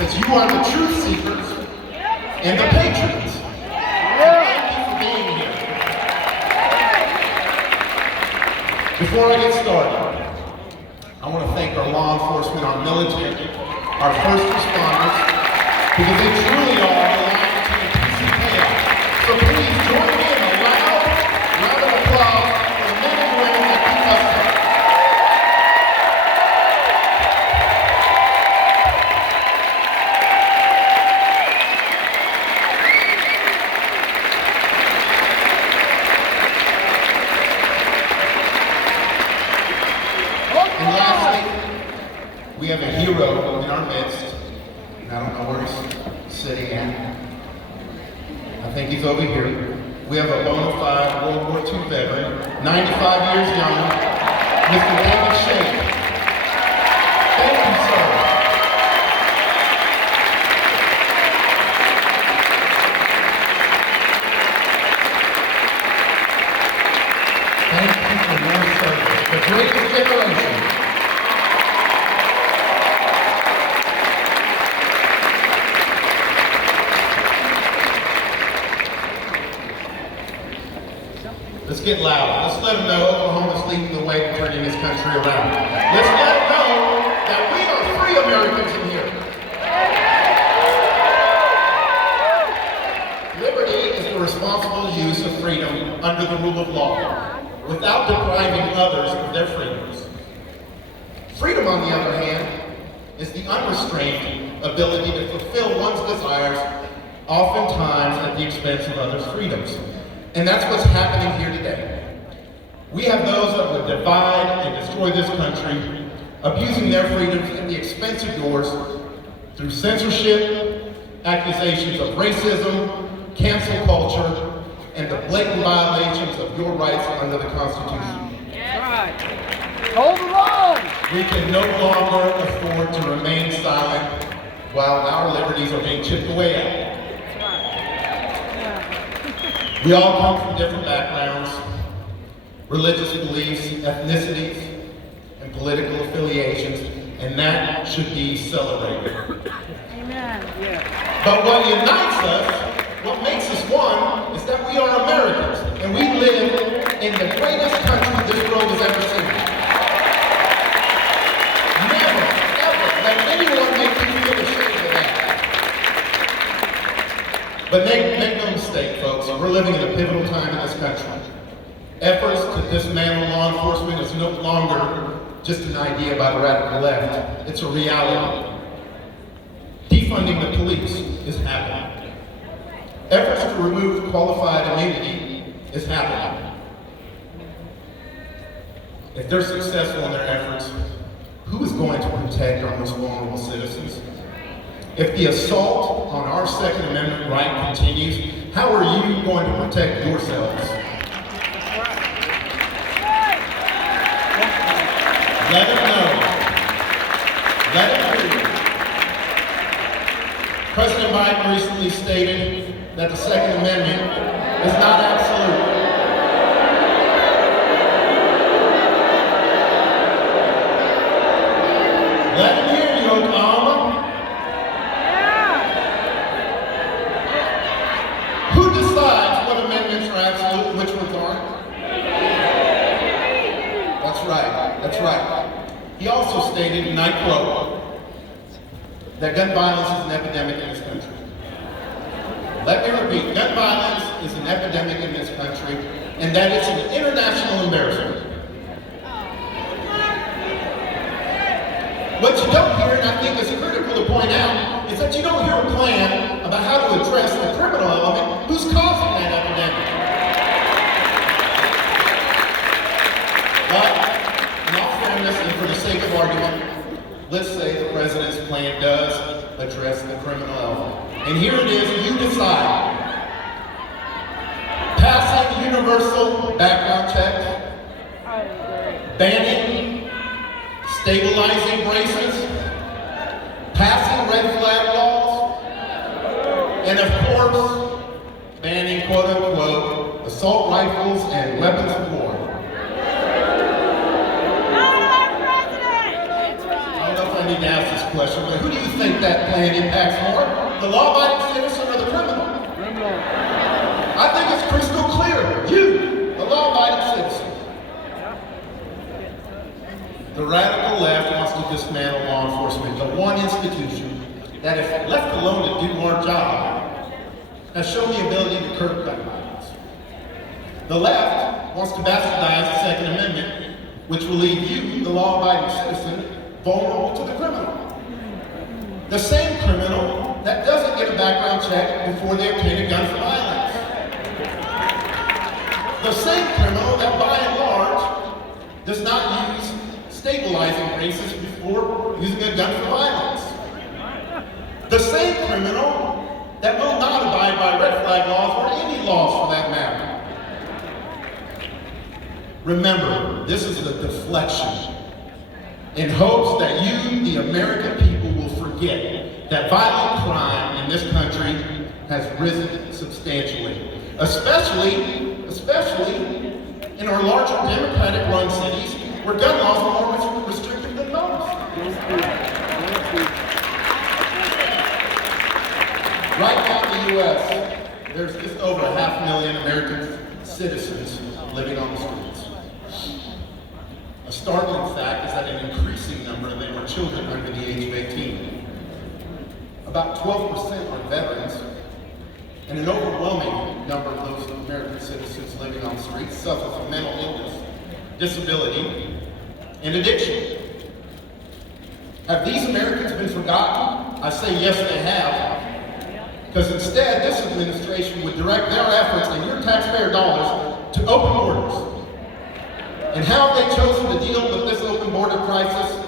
because you are the truth seekers and the patriots. Thank you for being here. Before I get started, I want to thank our law enforcement, our military, our first responders, because they truly are the line between peace and chaos. So please join me in a loud round of applause for the men and women that keep us safe. And lastly, we have a hero in our midst, and I don't know where he's sitting at. I think he's over here. We have a bona fide World War II veteran, 95 years young, Mr. David Shea. Thank you, sir. Thank you for your service. The greatest generation. Let's get loud. Let's let them know Oklahoma's leading the way to turning this country around. Let's let them know that we are free Americans in here. Liberty is the responsible use of freedom under the rule of law, without depriving others of their freedoms. Freedom, on the other hand, is the unrestrained ability to fulfill one's desires, oftentimes at the expense of others' freedoms. And that's what's happening here today. We have those that would divide and destroy this country, abusing their freedoms at the expense of yours through censorship, accusations of racism, cancel culture, and the blatant violations of your rights under the Constitution. Right. Hold the line! We can no longer afford to remain silent while our liberties are being chipped away at. We all come from different backgrounds, religious beliefs, ethnicities, and political affiliations, and that should be celebrated. Amen. Yeah. But what unites us, what makes us one, is that we are Americans, and we live in the greatest country this world has ever seen. Never, ever let anyone make you feel ashamed of that. But make no mistake, folks, we're living in a pivotal time in this country. Efforts to dismantle law enforcement is no longer just an idea by the radical left. It's a reality. Defunding the police is happening. Efforts to remove qualified immunity is happening. If they're successful in their efforts, who is going to protect our most vulnerable citizens? If the assault on our Second Amendment right continues, how are you going to protect yourselves? Let them know. Let them hear. President Biden recently stated that the Second Amendment is not absolute. Let them hear you, Oklahoma. Who decides what amendments are absolute and which ones aren't? That's right, that's right. He also stated, and I quote, that gun violence is an epidemic in this country. Let me repeat, gun violence is an epidemic in this country, and that it's an international embarrassment. What you don't hear, and I think is critical to point out, is that you don't hear a plan about how to address the criminal element who's causing that epidemic. But, in all fairness and for the sake of argument, let's say the president's plan does address the criminal element. And here it is, you decide. Passing universal background checks, banning stabilizing braces, passing red flag laws, and of course, banning quote-unquote assault rifles and weapons of war. I don't know if I need to ask this question. special way. Who do you think that plan impacts more? The law-abiding citizen or the criminal? Criminal. I think it's crystal clear. You, the law-abiding citizen. The radical left wants to dismantle law enforcement, the one institution that, if left alone to do our job, has shown the ability to curb gun violence. The left wants to bastardize the Second Amendment, which will leave you, the law-abiding citizen, vulnerable to the criminal. The same criminal that doesn't get a background check before they obtain a gun for violence. The same criminal that, by and large, does not use stabilizing braces before using a gun for violence. The same criminal that will not abide by red flag laws or any laws for that matter. Remember, this is a deflection in hopes that you, the American people, will forget that violent crime in this country has risen substantially, especially in our larger Democratic-run cities where gun laws are more restrictive than most. Right now in the U.S., there's just over 500,000 American citizens living on the streets. A startling fact is that an increasing number of them are children under the age of 18. About 12% are veterans, and an overwhelming number of those American citizens living on the streets suffer from mental illness, disability, and addiction. Have these Americans been forgotten? I say yes, they have. Because instead, this administration would direct their efforts and your taxpayer dollars to open borders. And how have they chosen to deal with this open border crisis?